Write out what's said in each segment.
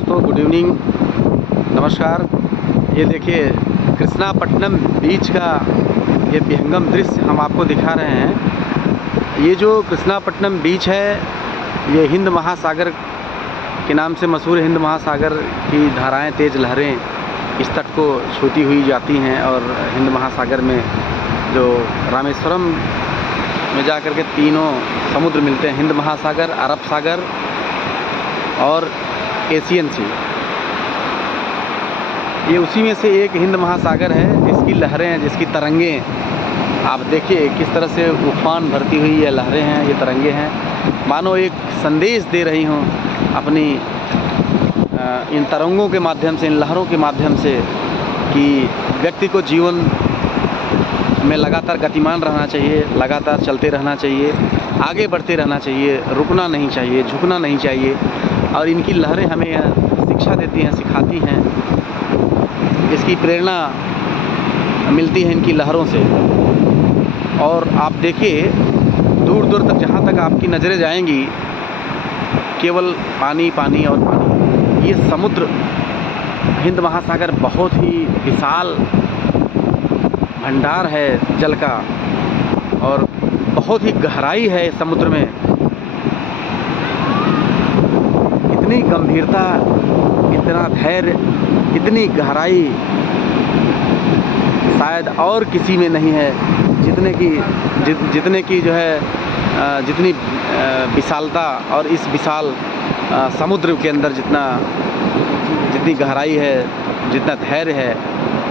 दोस्तों, good evening, नमस्कार। ये देखिए कृष्णापट्टनम बीच का ये विहंगम दृश्य हम आपको दिखा रहे हैं। ये जो कृष्णापट्टनम बीच है ये हिंद महासागर के नाम से मशहूर। हिंद महासागर की धाराएं, तेज़ लहरें इस तट को छूती हुई जाती हैं और हिंद महासागर में जो रामेश्वरम में जाकर के तीनों समुद्र मिलते हैं, हिंद महासागर, अरब सागर और एशियन सी। ये उसी में से एक हिंद महासागर है जिसकी लहरें, जिसकी तरंगें आप देखिए किस तरह से उफान भरती हुई ये लहरें हैं, ये तरंगें हैं, मानो एक संदेश दे रही हों अपनी इन तरंगों के माध्यम से, इन लहरों के माध्यम से कि व्यक्ति को जीवन में लगातार गतिमान रहना चाहिए, लगातार चलते रहना चाहिए, आगे बढ़ते रहना चाहिए, रुकना नहीं चाहिए, झुकना नहीं चाहिए। और इनकी लहरें हमें शिक्षा देती हैं, सिखाती हैं, इसकी प्रेरणा मिलती है इनकी लहरों से। और आप देखिए दूर दूर तक, जहाँ तक आपकी नज़रें जाएंगी, केवल पानी, पानी और पानी। ये समुद्र, हिंद महासागर बहुत ही विशाल भंडार है जल का और बहुत ही गहराई है समुद्र में। इतनी गंभीरता, इतना धैर्य, इतनी गहराई शायद और किसी में नहीं है, जितने की जो है जितनी विशालता और इस विशाल समुद्र के अंदर जितनी गहराई है, जितना धैर्य है।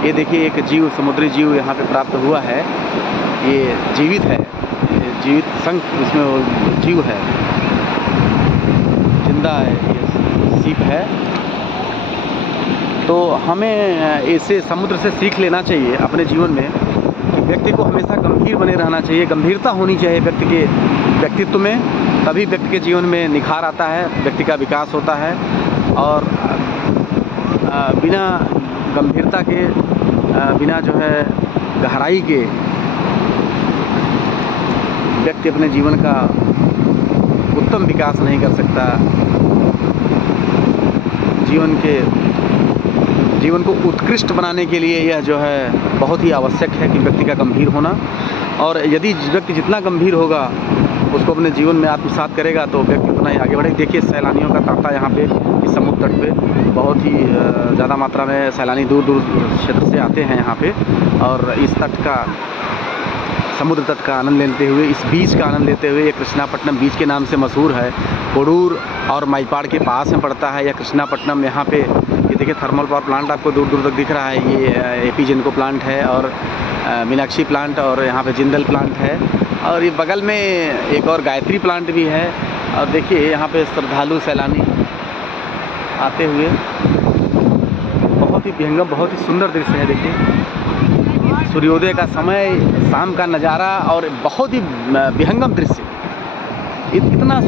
ये देखिए एक जीव, समुद्री जीव यहाँ पे प्राप्त हुआ है। ये जीवित है, ये जीवित शंख, इसमें वो जीव है, जिंदा है, ये सीप है। तो हमें ऐसे समुद्र से सीख लेना चाहिए अपने जीवन में कि व्यक्ति को हमेशा गंभीर बने रहना चाहिए, गंभीरता होनी चाहिए व्यक्ति के व्यक्तित्व में, तभी व्यक्ति के जीवन में निखार आता है, व्यक्ति का विकास होता है। और बिना गंभीरता के, बिना जो है गहराई के, व्यक्ति अपने जीवन का उत्तम विकास नहीं कर सकता। जीवन को उत्कृष्ट बनाने के लिए यह जो है बहुत ही आवश्यक है कि व्यक्ति का गंभीर होना। और यदि व्यक्ति जितना गंभीर होगा, उसको अपने जीवन में आत्मसात करेगा, तो व्यक्ति उतना ही आगे बढ़ेगा। देखिए सैलानियों का तांता यहाँ पे इस समुद्र तट पे बहुत ही ज़्यादा मात्रा में सैलानी दूर दूर क्षेत्र से आते हैं यहाँ पे, और इस तट का, समुद्र तट का आनंद लेते हुए, इस बीच का आनंद लेते हुए, ये कृष्णापट्टनम बीच के नाम से मशहूर है। कोडूर और माईपाड़ के पास में पड़ता है यह कृष्णापट्टनम। यहाँ पे ये देखिए थर्मल पावर प्लांट आपको दूर दूर तक दिख रहा है। ये एपी जिनको प्लांट है और मीनाक्षी प्लांट, और यहाँ पे जिंदल प्लांट है, और ये बगल में एक और गायत्री प्लांट भी है। और देखिए यहाँ पे श्रद्धालु सैलानी आते हुए, बहुत ही विहंगम, बहुत ही सुंदर दृश्य है। देखिए सूर्योदय का समय, शाम का नज़ारा और बहुत ही विहंगम दृश्य। इतना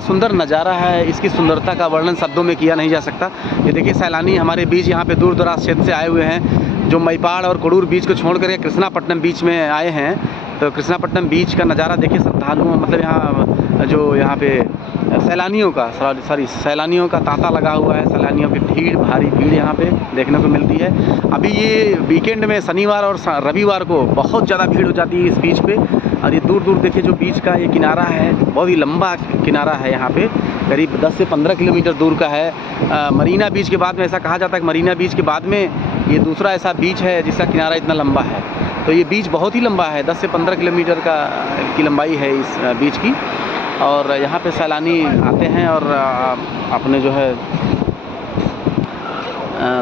सुंदर नज़ारा है, इसकी सुंदरता का वर्णन शब्दों में किया नहीं जा सकता। ये देखिए सैलानी हमारे बीच यहाँ पे दूर दराज क्षेत्र से आए हुए हैं, जो मईपाड़ और कोडूर बीच को छोड़ करके कृष्णापट्टनम बीच में आए हैं। तो कृष्णापट्टनम बीच का नज़ारा देखिए, श्रद्धालुओं, मतलब यहाँ पे सैलानियों का तांता लगा हुआ है। सैलानियों की भीड़, भारी भीड़ यहाँ पे देखने को मिलती है। अभी ये वीकेंड में शनिवार और रविवार को बहुत ज़्यादा भीड़ हो जाती है इस बीच पे। और ये दूर दूर देखिए जो बीच का ये किनारा है, बहुत ही लंबा किनारा है। यहाँ पे करीब 10 से 15 किलोमीटर दूर का है। मरीना बीच के बाद में, ऐसा कहा जाता है कि मरीना बीच के बाद में ये दूसरा ऐसा बीच है जिसका किनारा इतना लंबा है। तो ये बीच बहुत ही लंबा है, 10 से 15 किलोमीटर की लंबाई है इस बीच की। और यहाँ पे सैलानी आते हैं और अपने जो है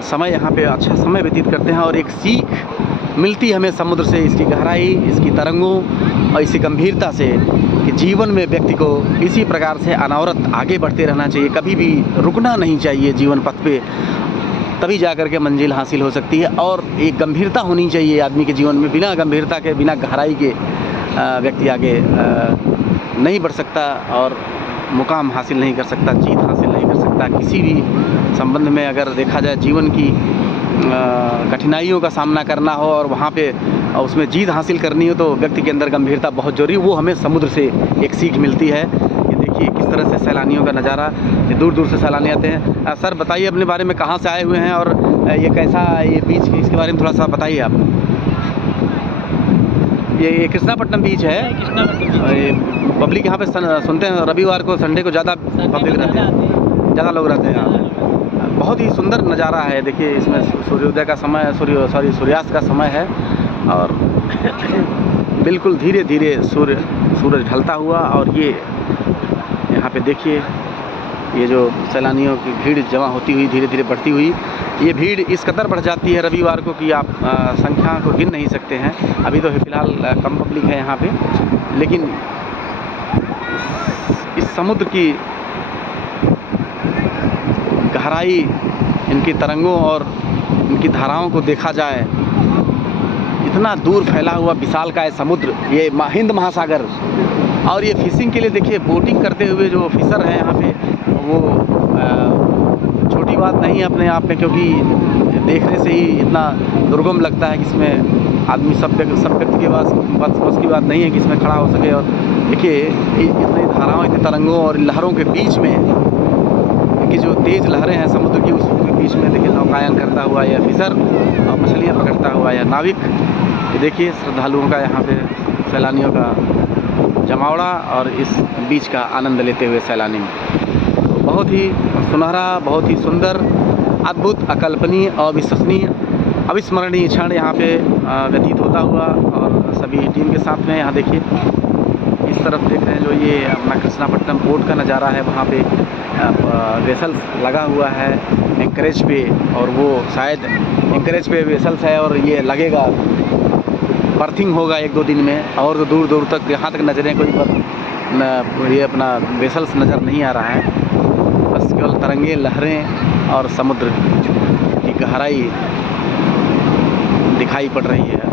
समय, यहाँ पे अच्छा समय व्यतीत करते हैं। और एक सीख मिलती है हमें समुद्र से, इसकी गहराई, इसकी तरंगों और इसकी गंभीरता से, कि जीवन में व्यक्ति को इसी प्रकार से अनवरत आगे बढ़ते रहना चाहिए, कभी भी रुकना नहीं चाहिए जीवन पथ पे, तभी जा कर के मंजिल हासिल हो सकती है। और एक गंभीरता होनी चाहिए आदमी के जीवन में। बिना गंभीरता के, बिना गहराई के व्यक्ति आगे नहीं बढ़ सकता और मुकाम हासिल नहीं कर सकता, जीत हासिल नहीं कर सकता। किसी भी संबंध में अगर देखा जाए, जीवन की कठिनाइयों का सामना करना हो और वहाँ पे उसमें जीत हासिल करनी हो, तो व्यक्ति के अंदर गंभीरता बहुत जरूरी है। वो हमें समुद्र से एक सीख मिलती है। ये देखिए देखिए किस तरह से सैलानियों का नज़ारा, ये दूर दूर से सैलानी आते हैं। सर बताइए अपने बारे में, कहाँ से आए हुए हैं और ये कैसा ये बीच, इसके बारे में थोड़ा सा बताइए आप। ये कृष्णापट्टनम बीच है। ये पब्लिक यहाँ पे सुनते हैं रविवार को, संडे को ज़्यादा पब्लिक रहते हैं, ज़्यादा लोग रहते हैं यहाँ पे। बहुत ही सुंदर नज़ारा है। देखिए इसमें सूर्योदय का समय, सूर्यास्त का समय है और बिल्कुल धीरे धीरे सूरज ढलता हुआ। और ये यहाँ पे देखिए ये जो सैलानियों की भीड़ जमा होती हुई, धीरे धीरे बढ़ती हुई, ये भीड़ इस कदर बढ़ जाती है रविवार को कि आप संख्या को गिन नहीं सकते हैं। अभी तो फ़िलहाल कम पब्लिक है यहाँ पे, लेकिन इस समुद्र की गहराई, इनकी तरंगों और इनकी धाराओं को देखा जाए, इतना दूर फैला हुआ विशालकाय समुद्र, ये हिंद महासागर। और ये फिशिंग के लिए देखिए बोटिंग करते हुए जो फिशर हैं यहाँ पे, वो छोटी बात नहीं है अपने आप में, क्योंकि देखने से ही इतना दुर्गम लगता है कि इसमें आदमी सब व्यक्ति के पास बस की बात नहीं है कि इसमें खड़ा हो सके। और देखिए इतनी धाराओं, इतनी तरंगों और लहरों के बीच में कि जो तेज़ लहरें हैं समुद्र की, उसके बीच में देखिए नौकायन करता हुआ या फिशर और मछलियाँ पकड़ता हुआ या नाविक, ये देखिए श्रद्धालुओं का, यहाँ पे सैलानियों का जमावड़ा और इस बीच का आनंद लेते हुए सैलानी। तो बहुत ही सुनहरा, बहुत ही सुंदर, अद्भुत, अकल्पनीय, अविश्वसनीय, अविस्मरणीय क्षण यहाँ पे व्यतीत होता हुआ। और सभी टीम के साथ में यहाँ देखिए इस तरफ देख रहे हैं जो ये अपना कृष्णापट्टनम पोर्ट का नज़ारा है। वहाँ पे वेसल्स लगा हुआ है एंकरेज पे, और वो शायद एंकरेज पे वेसल्स है और ये लगेगा, बर्थिंग होगा 1-2 दिन में। और दूर दूर तक, यहाँ तक नजरें कोई ये अपना वेसल्स नज़र नहीं आ रहा है, बस केवल तरंगे, लहरें और समुद्र की गहराई दिखाई पड़ रही है।